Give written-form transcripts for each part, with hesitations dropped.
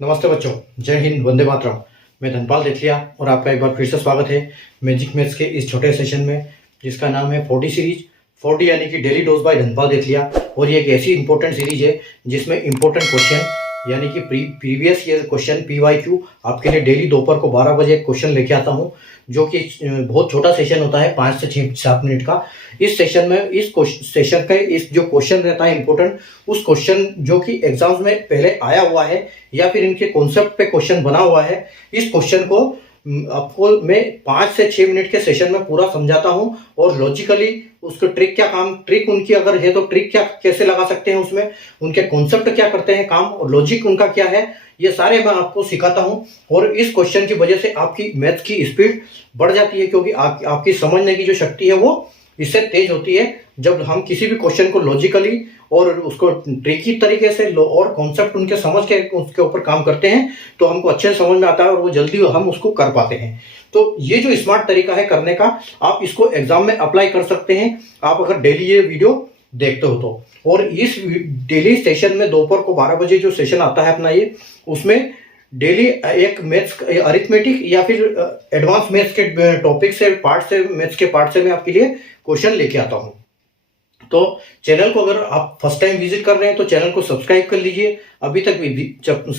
नमस्ते बच्चों, जय हिंद, वंदे मातरम। मैं धनपाल देथलिया और आपका एक बार फिर से स्वागत है मैजिक मैथ्स के इस छोटे सेशन में, जिसका नाम है 40 सीरीज। 40 यानी कि डेली डोज बाय धनपाल देथलिया। और ये एक ऐसी इंपॉर्टेंट सीरीज है जिसमें इंपॉर्टेंट क्वेश्चन यानी कि प्रीवियस ईयर क्वेश्चन PYQ आपके लिए डेली दोपहर को 12 बजे एक क्वेश्चन लेके आता हूँ, जो कि बहुत छोटा सेशन होता है, 5 से 7 मिनट का। इस सेशन में इस सेशन का इस जो क्वेश्चन रहता है इंपॉर्टेंट, उस क्वेश्चन जो कि एग्जाम्स में पहले आया हुआ है या फिर इनके कॉन्सेप्ट पे क्वेश्चन बना हुआ है, इस क्वेश्चन को आपको मैं 5 से 6 मिनट के सेशन में पूरा समझाता हूं। और लॉजिकली उसको ट्रिक उनकी अगर है तो ट्रिक क्या कैसे लगा सकते हैं, उसमें उनके कॉन्सेप्ट क्या करते हैं काम और लॉजिक उनका क्या है, ये सारे मैं आपको सिखाता हूं। और इस क्वेश्चन की वजह से आपकी मैथ्स की स्पीड बढ़ जाती है, क्योंकि आपकी समझने की जो शक्ति है वो इससे तेज होती है जब हम किसी भी क्वेश्चन को लॉजिकली और उसको ट्रिकी तरीके से और कॉन्सेप्ट उनके समझ के उसके ऊपर काम करते हैं, तो हमको अच्छे से समझ में आता है और वो जल्दी हम उसको कर पाते हैं। तो ये जो स्मार्ट तरीका है करने का, आप इसको एग्जाम में अप्लाई कर सकते हैं, आप अगर डेली ये वीडियो देखते हो तो। और इस डेली सेशन में दोपहर को 12 बजे जो सेशन आता है अपना ये, उसमें डेली एक मैथ्स अरिथमेटिक या फिर एडवांस मैथ्स के टॉपिक से पार्ट से मैथ्स के पार्ट से मैं आपके लिए क्वेश्चन लेके आता हूं। तो चैनल को अगर आप फर्स्ट टाइम विजिट कर रहे हैं तो चैनल को सब्सक्राइब कर लीजिए, अभी तक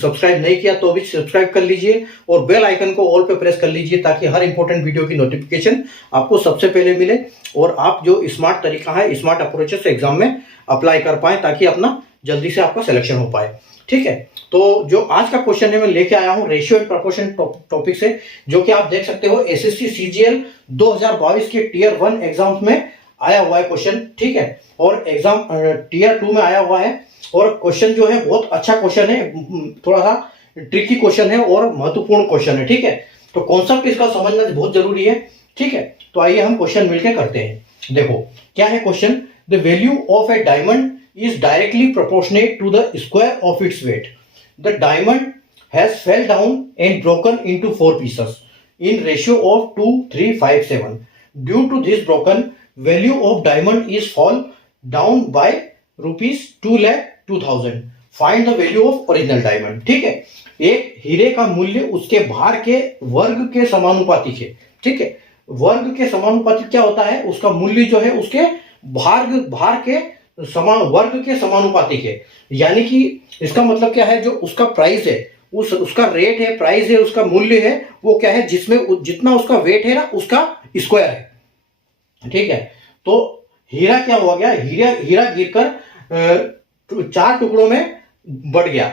सब्सक्राइब नहीं किया तो अभी सब्सक्राइब कर लीजिए और बेल आइकन को ऑल पे प्रेस कर लीजिए, ताकि हर इंपॉर्टेंट वीडियो की नोटिफिकेशन आपको सबसे पहले मिले और आप जो स्मार्ट तरीका है, स्मार्ट अप्रोच से एग्जाम में अप्लाई कर पाए, ताकि अपना जल्दी से आपका सिलेक्शन हो पाए। ठीक है, तो जो आज का क्वेश्चन है मैं लेके आया हूं रेशियो एंड प्रोपोर्शन टॉपिक से, जो कि आप देख सकते हो SSC CGL 2022 के टियर 1 एग्जाम्स में आया हुआ है क्वेश्चन। ठीक है, और एग्जाम टियर 2 में आया हुआ है और क्वेश्चन जो है बहुत अच्छा क्वेश्चन है, थोड़ा सा ट्रिकी क्वेश्चन है और महत्वपूर्ण क्वेश्चन है। ठीक है, तो कॉन्सेप्ट इसका समझना बहुत जरूरी है। ठीक है, तो आइए हम क्वेश्चन मिलकर करते हैं। देखो क्या है question. The value of A diamond is directly proportionate to the square of its weight. The diamond has fell down and broken into 4 pieces in ratio of 2, 3, 5, 7. Due to this broken, value of diamond is fall down by rupees 2,02,000. Find the value of original diamond. ठीक है, एक हीरे का मूल्य उसके भार के वर्ग के समानुपातिक है। ठीक है, वर्ग के समानुपातिक क्या होता है, उसका मूल्य जो है उसके भार के वर्ग के समानुपातिक है। यानी कि इसका मतलब क्या है, जो उसका प्राइस है, उसका रेट है, प्राइस है, उसका मूल्य है, वो क्या है जिसमें जितना उसका वेट है ना उसका स्क्वायर है। ठीक है, तो हीरा क्या हो गया, हीरा गिरकर 4 टुकड़ों में बढ़ गया।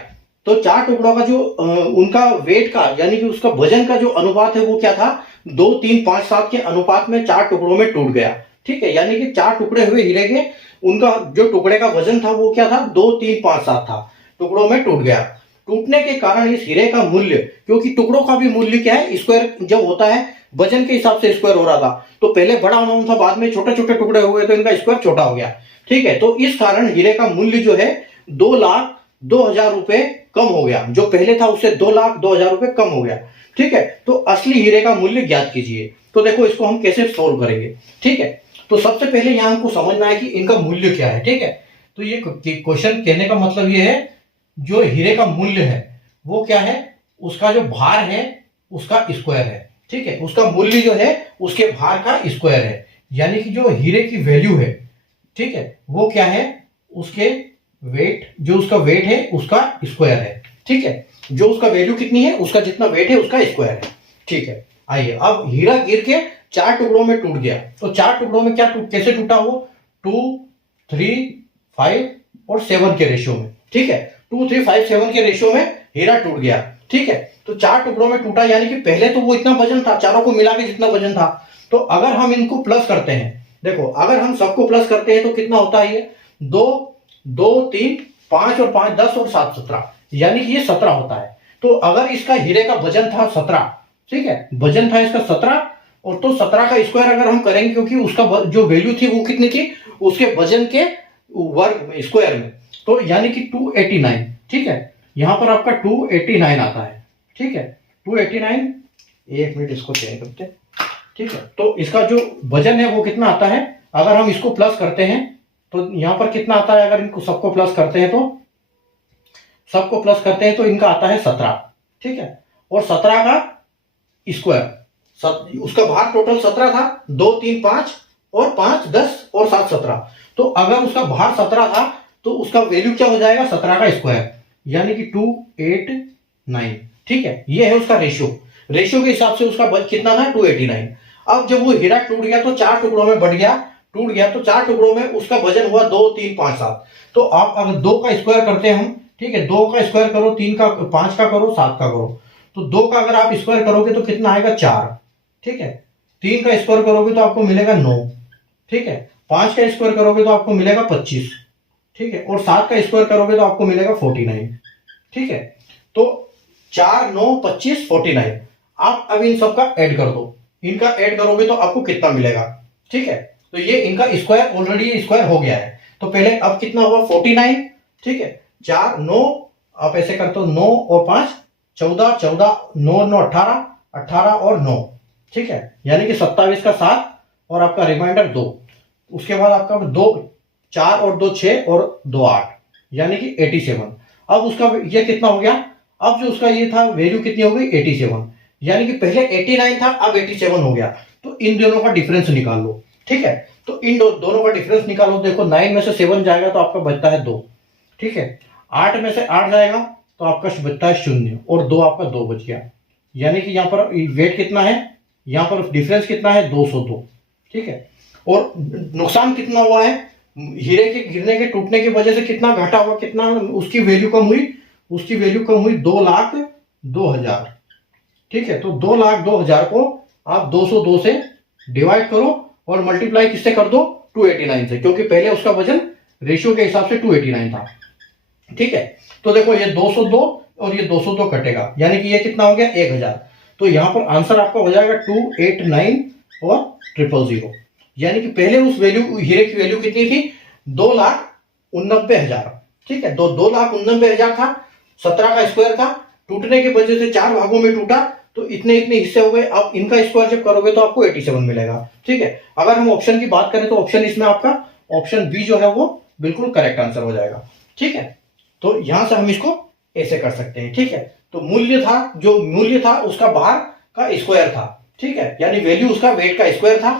तो 4 टुकड़ों का जो उनका वेट का यानी कि उसका वजन का जो अनुपात है वो क्या था, 2, 3, 5, 7 के अनुपात में 4 टुकड़ों में टूट गया। ठीक है, यानी कि 4 टुकड़े हुए हीरे के, उनका जो टुकड़े का वजन था वो क्या था, 2, 3, 5, 7 था, टुकड़ों में टूट गया। टूटने के कारण इस हीरे का मूल्य, क्योंकि टुकड़ों का भी मूल्य क्या है, स्क्वायर जब होता है वजन के हिसाब से स्क्वायर हो रहा था, तो पहले बड़ा अमाउंट था, बाद में छोटे छोटे टुकड़े हुए तो इनका स्क्वायर छोटा हो गया। ठीक है, तो इस कारण हीरे का मूल्य जो है 2,02,000 रुपए कम हो गया, जो पहले था उससे 2,02,000 रुपए कम हो गया। ठीक है, तो असली हीरे का मूल्य ज्ञात कीजिए। तो देखो इसको हम कैसे सोल्व करेंगे। ठीक है, तो सबसे पहले यहां हमको समझना है कि इनका मूल्य क्या है। ठीक है, तो ये क्वेश्चन कहने का मतलब ये है, जो हीरे का मूल्य है वो क्या है, उसका जो भार है उसका स्क्वायर है। ठीक है, उसका मूल्य जो है उसके भार का स्क्वायर है, यानी कि जो हीरे की वैल्यू है, ठीक है, वो क्या है, उसके वेट, जो उसका वेट है उसका स्क्वायर है। ठीक है, जो उसका वैल्यू कितनी है, उसका जितना वेट है उसका स्क्वायर है। ठीक है, आइए अब हीरा गिर के 4 टुकड़ों में टूट गया, तो 4 टुकड़ों में कैसे टूटा वो, 2, 3, 5 और 7 के रेशियो में। ठीक है, 2, 3, 5, 7 के रेशियो में हीरा टूट गया। ठीक है, तो 4 टुकड़ों में टूटा, यानी कि पहले तो वो इतना वजन था, चारों को मिला के जितना वजन था। तो अगर हम इनको प्लस करते हैं, देखो अगर हम सबको प्लस करते हैं तो कितना होता है ये, 2, 2, 3, 5 और 5, 10 और 7, 17, यानी कि ये 17 होता है। तो अगर इसका हीरे का वजन था 17, ठीक है, वजन था इसका 17, और तो 17 का स्क्वायर अगर हम करेंगे, क्योंकि उसका जो वैल्यू थी वो कितनी थी, उसके वजन के वर्ग में, स्क्वायर में, तो यानी कि 289। ठीक है, यहां पर आपका 289 आता है। ठीक है, 289, एक मिनट इसको चेंज करते हैं। ठीक है, तो इसका जो वजन है वो कितना आता है, अगर हम इसको प्लस करते हैं तो यहां पर कितना आता है, अगर इनको सबको प्लस करते हैं तो सबको प्लस करते हैं तो इनका आता है 17, ठीक है। और 17 का स्क्वायर, उसका भार टोटल 17 था, 2 3 5 और 5 10 और 7 17। तो अगर उसका भार 17 था तो उसका वैल्यू क्या हो जाएगा, 17 का स्क्वायर, यानी कि 289, ठीक है। ये है उसका रेशियो के हिसाब से उसका वजन कितना था, 289। अब जब वो हीरा टूट गया तो 4 टुकड़ों में बट गया, टूट गया तो 4 टुकड़ों में उसका वजन हुआ 2 3 5 7। तो आप अगर 2 का स्क्वायर करते हैं हम, ठीक है, 2 का स्क्वायर करो, 3 का, 5 का करो, 7 का करो, तो 2 का अगर आप स्क्वायर करोगे तो कितना आएगा, 4, ठीक है। 3 का स्क्वायर करोगे तो आपको मिलेगा 9, ठीक है। 5 का स्क्वायर करोगे तो आपको मिलेगा 25, ठीक है। और 7 का स्क्वायर करोगे तो आपको मिलेगा 49, ठीक है। तो 4 9 25 49। आप अब इन सबका ऐड कर दो, इनका ऐड करोगे तो आपको कितना मिलेगा, ठीक है। तो ये इनका स्क्वायर ऑलरेडी स्क्वायर हो गया है। तो पहले अब कितना हुआ, 49, ठीक है। 4 9, आप ऐसे करते हो, 9 और 5 14, 14 9 9 18, 18 और 9, ठीक है, यानी कि 27 का 7 और आपका रिमाइंडर 2। उसके बाद आपका 2 4 और 2 6 और 2 8, यानी कि 87। अब उसका ये कितना हो गया, अब जो उसका ये था वैल्यू कितनी हो गई, 87, यानी कि पहले 89 था, अब 87 हो गया। तो इन दोनों का डिफरेंस निकाल लो, ठीक है। तो इन दोनों का डिफरेंस निकालो, देखो 9 में से 7 जाएगा तो आपका बचता है 2, ठीक है। 8 में से 8 जाएगा तो आपका बचता है 0 और 2, आपका 2 बच गया, यानी कि यहाँ पर वेट कितना है, यहाँ पर डिफरेंस कितना है, 202, ठीक है। और नुकसान कितना हुआ है, हीरे के गिरने के टूटने की वजह से कितना घाटा हुआ, कितना उसकी वैल्यू कम हुई, उसकी वैल्यू कम हुई 2,02,000, ठीक है। तो 2,02,000 को आप 202 से डिवाइड करो और मल्टीप्लाई किससे कर दो, 289 से, क्योंकि पहले उसका वजन रेशियो के हिसाब से 289 था, ठीक है। तो देखो ये 202 और ये 202 कटेगा, यानी कि ये कितना हो गया, 1,000। तो यहां पर आंसर आपका हो जाएगा 289 और 000, यानी कि पहले उस वैल्यू, हीरे की वैल्यू कितनी थी, 2,89,000, ठीक है। 2,89,000 था, 17 का स्क्वायर था, टूटने की वजह से 4 भागों में टूटा तो इतने इतने हिस्से हो गए। अब इनका स्क्वायर जब करोगे तो आपको 87 मिलेगा, ठीक है। अगर हम ऑप्शन की बात करें तो ऑप्शन इसमें आपका ऑप्शन बी जो है वो बिल्कुल करेक्ट आंसर हो जाएगा, ठीक है। तो यहां से हम इसको ऐसे कर सकते हैं, ठीक है। तो मूल्य था, जो मूल्य था उसका भार का स्क्वायर था, ठीक है, यानी वैल्यू उसका वेट का स्क्वायर था।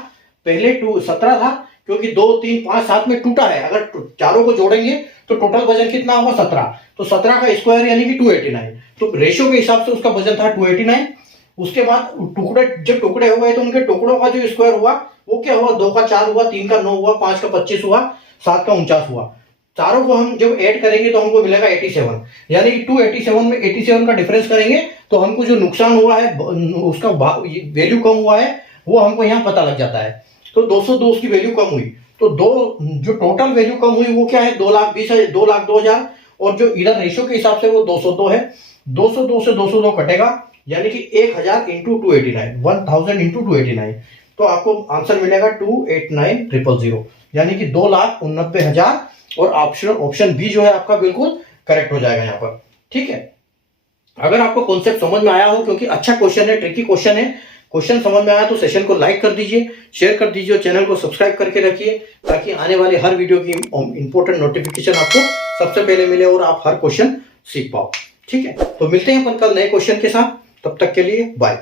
पहले 17 था, क्योंकि 2 3 5 7 में टूटा है, अगर चारों को जोड़ेंगे तो टोटल वजन कितना होगा, 17। तो 17 का स्क्वायर यानी कि 289। तो रेशियो के हिसाब से उसका वजन था 289। उसके बाद टुकड़े, जब टुकड़े हो गए तो उनके टुकड़ों का जो स्क्वायर हुआ वो क्या हुआ, 2 का 4 हुआ, 3 का 9 हुआ, 5 का 25 हुआ, 7 का 49 हुआ। चारों को हम जब ऐड करेंगे तो हमको मिलेगा 87, यानी कि 287 में 87 का डिफरेंस करेंगे तो हमको जो नुकसान हुआ है, उसका वैल्यू कम हुआ है, वो हमको यहाँ पता लग जाता है। तो 202 उसकी वैल्यू कम हुई, तो जो टोटल वैल्यू कम हुई वो क्या है, 2,02,000, और जो इधर रेशियो के हिसाब से वो 202 है। 202 से 202 कटेगा, यानी कि 1,000 इंटू 289, 1,000 इंटू 289, तो आपको आंसर मिलेगा 289,000, यानी कि 2,89,000। और ऑप्शन बी जो है आपका बिल्कुल करेक्ट हो जाएगा यहाँ पर, ठीक है। अगर आपको कॉन्सेप्ट समझ में आया हो, क्योंकि अच्छा क्वेश्चन है, ट्रिकी क्वेश्चन है, क्वेश्चन समझ में आया तो सेशन को लाइक कर दीजिए, शेयर कर दीजिए और चैनल को सब्सक्राइब करके रखिए, ताकि आने वाले हर वीडियो की इंपॉर्टेंट नोटिफिकेशन आपको सबसे पहले मिले और आप हर क्वेश्चन सीख पाओ, ठीक है। तो मिलते हैं अपन कल नए क्वेश्चन के साथ, तब तक के लिए बाय।